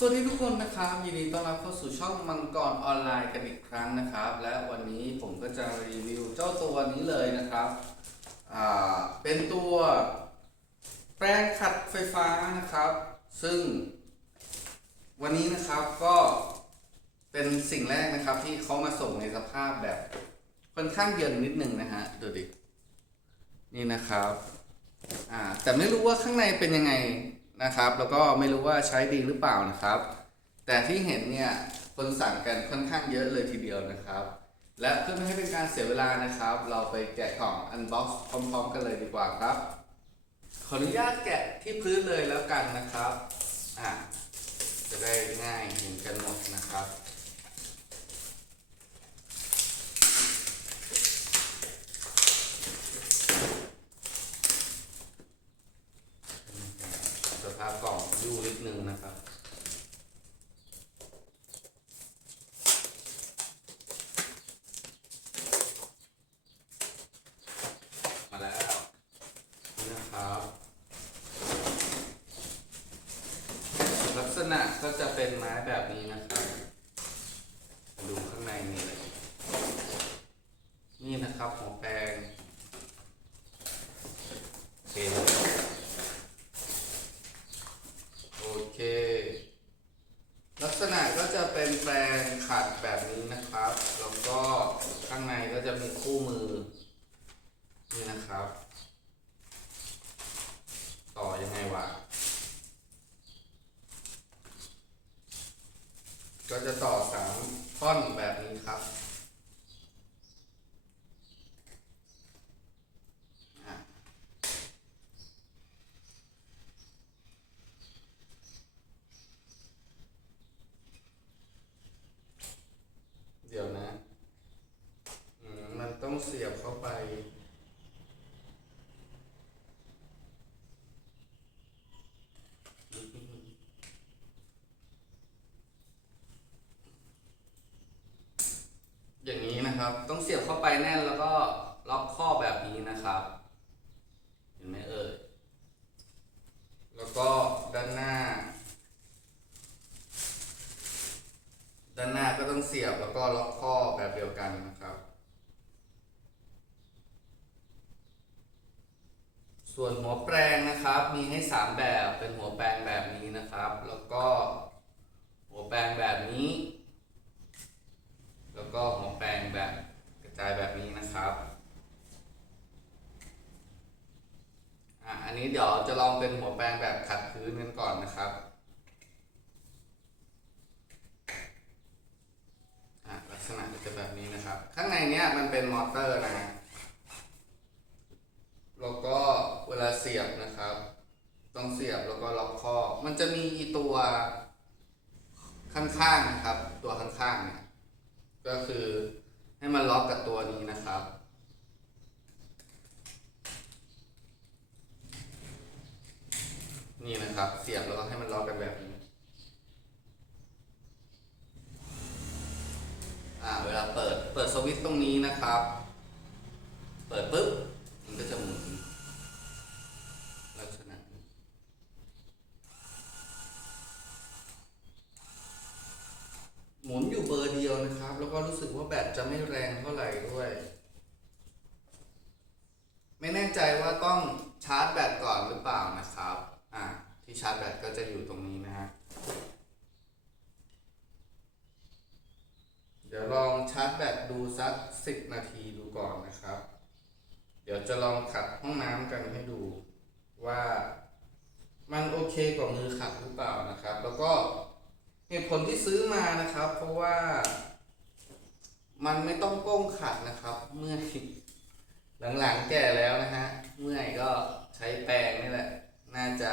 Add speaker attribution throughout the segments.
Speaker 1: สวัสดีทุกคนนะครับยินดีต้อนรับเข้าสู่ช่องมังกรออนไลน์กันอีกครั้งนะครับ และวันนี้ผมก็จะรีวิวเจ้าตัวนี้เลยนะครับอ่าเป็นตัวแปรงขัดไฟฟ้านะครับ ซึ่งวันนี้นะครับก็เป็นสิ่งแรกนะครับที่เขามาส่งในสภาพแบบค่อนข้างเย็นนิดนึงนะฮะดูดินี่นะครับอ่าแต่ไม่รู้ว่าข้างในเป็นยังไง นะครับ แล้วก็ไม่รู้ว่าใช้ดีหรือเปล่านะครับ แต่ที่เห็นเนี่ยคนสั่งกันค่อนข้างเยอะเลยทีเดียวนะครับ และเพื่อไม่ให้เป็นการเสียเวลานะครับ เราไปแกะกล่องอันบ็อกซ์พร้อมๆ กันเลยดีกว่าครับ ขออนุญาตแกะที่พื้นเลยแล้วกันนะครับอะจะได้ง่ายเห็นกันหมดนะครับ สภาพกล่องยู่นิดนึงนะครับ มาแล้วนี่นะ ครับลักษณะก็จะเป็นไม้แบบนี้นะครับ ดูข้างในนี่เลย นี่นะครับหัวแปรงโอเคโอเค ลักษณะก็จะเป็นแปรงขัดแบบนี้นะครับ แล้วก็ข้างในก็จะมีคู่มือ นี่นะครับ ยังไงวะ ก็จะต่อสามท่อนแบบนี้ครับอะเดี๋ยวนะอืมมันต้องเสียบเข้าไป อย่าง นะครับ ต้องเสียบเข้าไปแน่นแล้วก็ล็อกข้อแบบนี้นะครับ เห็นไหมเอ่ยแล้วก็ด้านหน้า ด้านหน้าก็ต้องเสียบแล้วก็ล็อกข้อแบบเดียวกันนะครับ ส่วนหัวแปรงนะครับมีให้ 3 แบบเป็นหัวแปรงแบบนี้นะครับ แล้วก็หัวแปรงแบบนี้ ก็หัวแปรงแบบกระจายแบบนี้นะครับอะอันนี้เดี๋ยวจะลองเป็นหัวแปรงแบบขัดพื้นกันก่อนนะครับอะลักษณะจะแบบนี้นะครับ ข้างในเนี้ยมันเป็นมอเตอร์นะฮะแล้วก็เวลาเสียบนะครับ ต้องเสียบแล้วก็ล็อกข้อ มันจะมีอีตัวข้างๆนะครับ ตัวข้างๆเนี่ย ก็คือให้มันล็อกกับตัวนี้นะครับ นี่นะครับ เสียบแล้วก็ให้มันล็อกกันแบบนี้อ่าเวลาเปิดเปิดสวิตช์ตรงนี้นะครับ เปิดปุ๊บมันก็จะหมุนลักษณะนี้ หมุนอยู่เบอร์เดียวนะครับ แล้วก็รู้สึกว่าแบตจะไม่แรงเท่าไหร่ด้วย ไม่แน่ใจว่าต้องชาร์จแบตก่อนหรือเปล่านะครับ อ่าที่ชาร์จแบตก็จะอยู่ตรงนี้นะฮะ เดี๋ยวลองชาร์จแบตดูสักสิบนาทีดูก่อนนะครับ เดี๋ยวจะลองขัดห้องน้ำกันให้ดูว่ามันโอเคกว่ามือขัดหรือเปล่านะครับ แล้วก็ เหตุผลที่ซื้อมานะครับ เพราะว่ามันไม่ต้องก้มขัดนะครับ เมื่อยหลังๆแก่แล้วนะฮะ เมื่อยก็ใช้แปรงนี่แหละ น่าจะ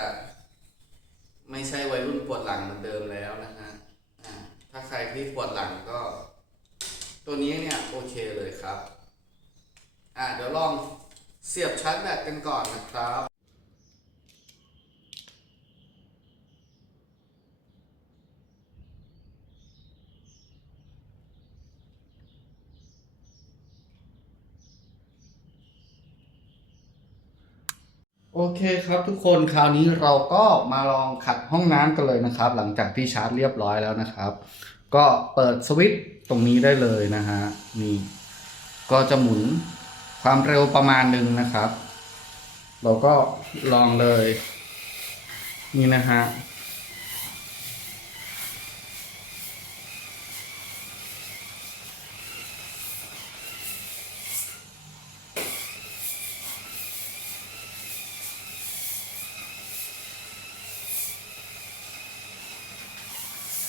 Speaker 1: ไม่ใช่วัยรุ่นปวดหลังเหมือนเดิมแล้วนะฮะถ้าใครที่ปวดหลังก็ ตัวนี้เนี่ยโอเคเลยครับ อ่าเดี๋ยวลองเสียบชาร์จแบตกันก่อนนะครับ โอเคครับทุกคนคราวนี้เราก็มาลองขัดห้องน้ำกันเลยนะครับ หลังจากที่ชาร์จเรียบร้อยแล้วนะครับ ก็เปิดสวิตช์ตรงนี้ได้เลยนะฮะนี่ก็จะหมุนความเร็วประมาณหนึ่งนะครับ เราก็ลองเลย นี่นะฮะ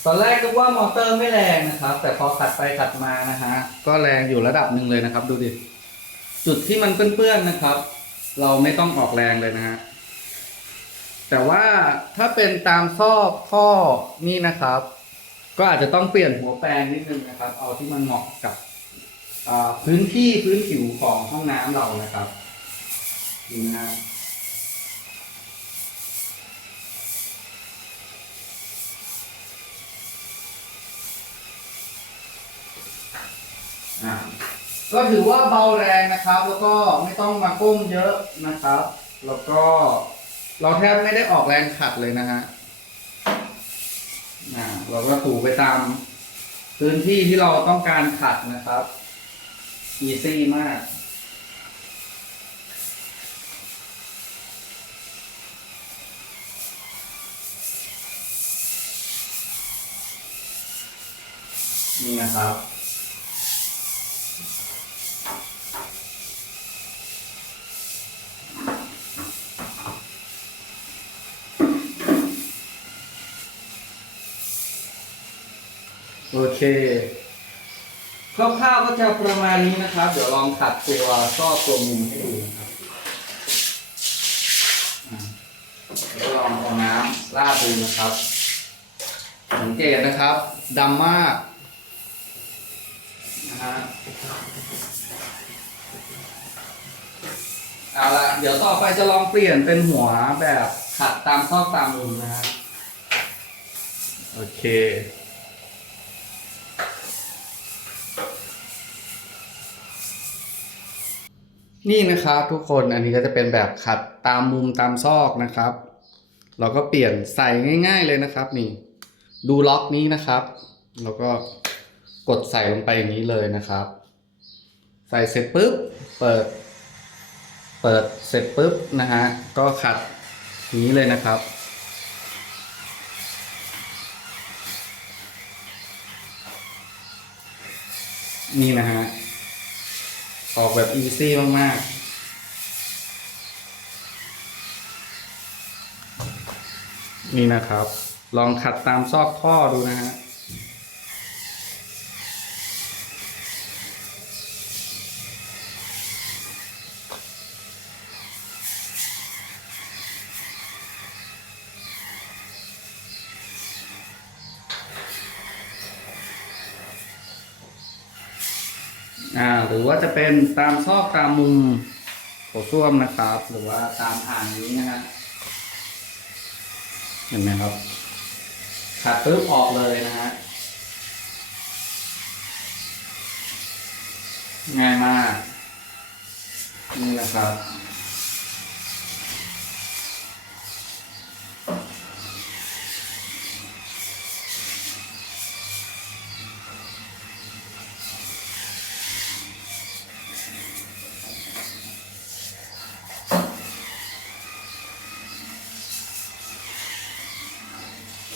Speaker 1: ตอนแรกก็ว่ามอเตอร์ไม่แรงนะครับ แต่พอขัดไปขัดมานะฮะก็แรงอยู่ระดับหนึ่งเลยนะครับ ดูดิจุดที่มันเปื้อนๆนะครับ เราไม่ต้องออกแรงเลยนะฮะแต่ว่าถ้าเป็นตามซอกข้อนี่นะครับ ก็อาจจะต้องเปลี่ยนหัวแปรงนิดนึงนะครับ เอาที่มันเหมาะกับพื้นที่พื้นผิวของห้องน้ำเรานะครับดูนะฮะ อ่าก็ถือว่าเบาแรงนะครับ แล้วก็ไม่ต้องมาก้มเยอะนะครับ แล้วก็เราแทบไม่ได้ออกแรงขัดเลยนะฮะอ่าเราก็ถูไปตามพื้นที่ที่เราต้องการขัดนะครับอีซี่มากนี่นะครับ โอเคคร่าวๆก็จะประมาณนี้นะครับ เดี๋ยวลองขัดตัวซอกตัวมุมให้ดูนะครับแล้วลองเอาน้ำราดดูนะครับ สังเกตนะครับดำมากนะฮะเอาละเดี๋ยวต่อไปจะลองเปลี่ยนเป็นหัวแบบขัดตามซอกตามมุมนะฮะโอเค นี่นะครับทุกคนอันนี้ก็จะเป็นแบบขัดตามมุมตามซอกนะครับ เราก็เปลี่ยนใส่ง่าย ๆเลยนะครับ นี่ ดูล็อกนี้นะครับ แล้วก็กดใส่ลงไปอย่างนี้เลยนะครับ ใส่เสร็จปุ๊บเปิด เปิดเสร็จปุ๊บนะฮะก็ขัดนี้เลยนะครับนี่นะฮะ ออกแบบอีซี่มากๆนี่นะครับ ลองขัดตามซอกท่อดูนะฮะ หรือว่าจะเป็นตามซอกตามมุมโถส้วมนะครับ หรือว่าตามอ่างนี้นะฮะเห็นไหมครับขัดปึ๊บออกเลยนะฮะง่ายมากนี่นะครับ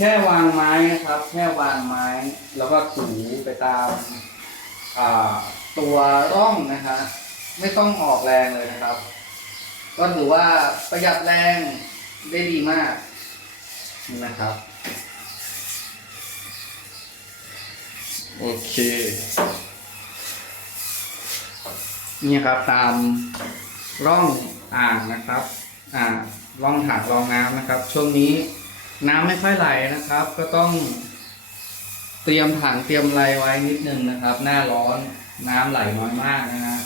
Speaker 1: ค่วางไม้นะครับ แค่วางไม้ แล้วก็ถูไปตามตัวร่องนะฮะไม่ต้องออกแรงเลยนะครับ ก็ถือว่าประหยัดแรงได้ดีมากนะครับ โอเค นี่ครับตามร่องอ่างนะครับ อ่าร่องถังรองน้ำนะครับ ช่วงนี้ น้ำไม่ค่อยไหลนะครับ ก็ต้องเตรียมถังเตรียมอะไรไว้นิดนึงนะครับ หน้าร้อนน้ำไหลน้อยมากนะฮะ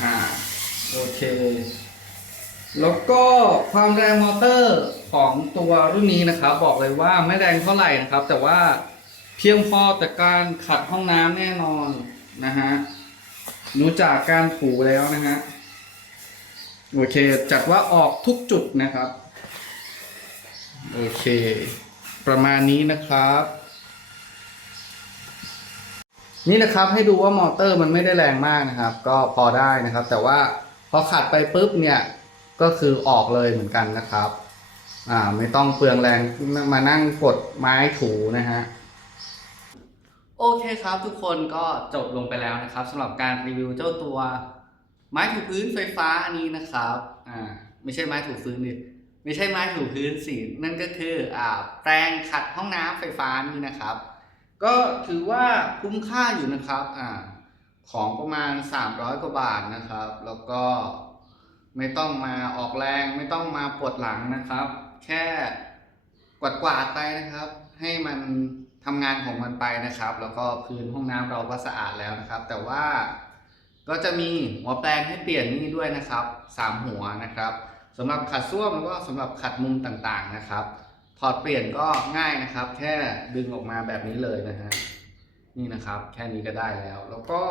Speaker 1: อ่าโอเค แล้วก็ความแรงมอเตอร์ของตัวรุ่นนี้นะครับ บอกเลยว่าไม่แรงเท่าไหร่นะครับ แต่ว่าเพียงพอแต่การขัดห้องน้ำแน่นอนนะฮะดูจากการถูแล้วนะฮะโอเคจัดว่าออกทุกจุดนะครับ โอเค ประมาณนี้นะครับ นี่นะครับให้ดูว่ามอเตอร์มันไม่ได้แรงมากนะครับ ก็พอได้นะครับ แต่ว่าพอขัดไปปุ๊บเนี่ยก็คือออกเลยเหมือนกันนะครับ อ่าไม่ต้องเปลืองแรงมานั่งกดไม้ถูนะฮะโอเคครับทุกคนก็จบลงไปแล้วนะครับสำหรับการรีวิวเจ้าตัว ไม้ถูพื้นไฟฟ้าอันนี้นะครับ อ่าไม่ใช่ไม้ถูพื้นดิ ไม่ใช่ไม้ถูพื้นสินั่นก็คืออ่าแปรงขัดห้องน้ำไฟฟ้านี่นะครับ ก็ถือว่าคุ้มค่าอยู่นะครับอ่าของประมาณ 300 กว่าบาทนะครับ แล้วก็ไม่ต้องมาออกแรงไม่ต้องมาปวดหลังนะครับ แค่กวาดกวาดๆไปนะครับ ให้มันทำงานของมันไปนะครับ แล้วก็พื้นห้องน้ำเราก็สะอาดแล้วนะครับ แต่ว่าก็จะมีหัวแปรงให้เปลี่ยนนี่ด้วยนะครับสามหัวนะครับ สำหรับขัดส้วมแล้วก็สำหรับขัดมุมต่างๆนะครับ ถอดเปลี่ยนก็ง่ายนะครับ แค่ดึงออกมาแบบนี้เลยนะฮะนี่นะครับ แค่นี้ก็ได้แล้ว แล้วก็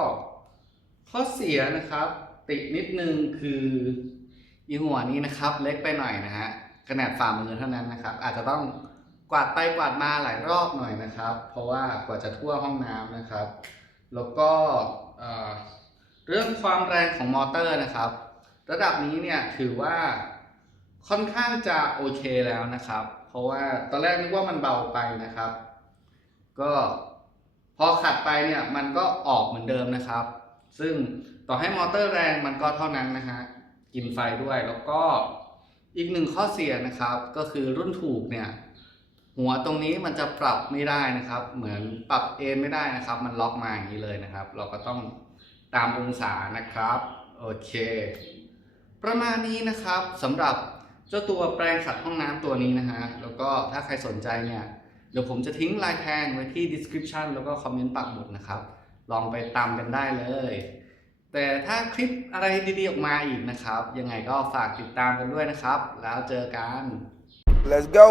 Speaker 1: ข้อเสียนะครับ ติดนิดนึงคืออีหัวนี้นะครับ เล็กไปหน่อยนะฮะขนาดฝ่ามือเท่านั้นนะครับ อาจจะต้องกวาดไปกวาดมาหลายรอบหน่อยนะครับ เพราะว่ากว่าจะทั่วห้องน้ำนะครับ แล้วก็เรื่องความแรงของมอเตอร์นะครับ ระดับนี้เนี่ยถือว่า ค่อนข้างจะโอเคแล้วนะครับ เพราะว่าตอนแรกนึกว่ามันเบาไปนะครับ ก็พอขัดไปเนี่ยมันก็ออกเหมือนเดิมนะครับ ซึ่งต่อให้มอเตอร์แรงมันก็เท่านั้นนะฮะกินไฟด้วยแล้วก็อีกหนึ่งข้อเสียนะครับ ก็คือรุ่นถูกเนี่ย หัวตรงนี้มันจะปรับไม่ได้นะครับ เหมือนปรับเอนไม่ได้นะครับ มันล็อกมาอย่างนี้เลยนะครับ เราก็ต้องตามองศานะครับโอเค ประมาณนี้นะครับสำหรับ เจ้าตัวแปรงขัดห้องน้ำตัวนี้นะฮะ แล้วก็ถ้าใครสนใจเนี่ยเดี๋ยวผมจะทิ้งลายแทงไว้ที่ description แล้วก็คอมเมนต์ปักหมุดนะครับ ลองไปตามกันได้เลย แต่ถ้าคลิปอะไรดีๆออกมาอีกนะครับ ยังไงก็ฝากติดตามกันด้วยนะครับ แล้วเจอกัน
Speaker 2: Let's go.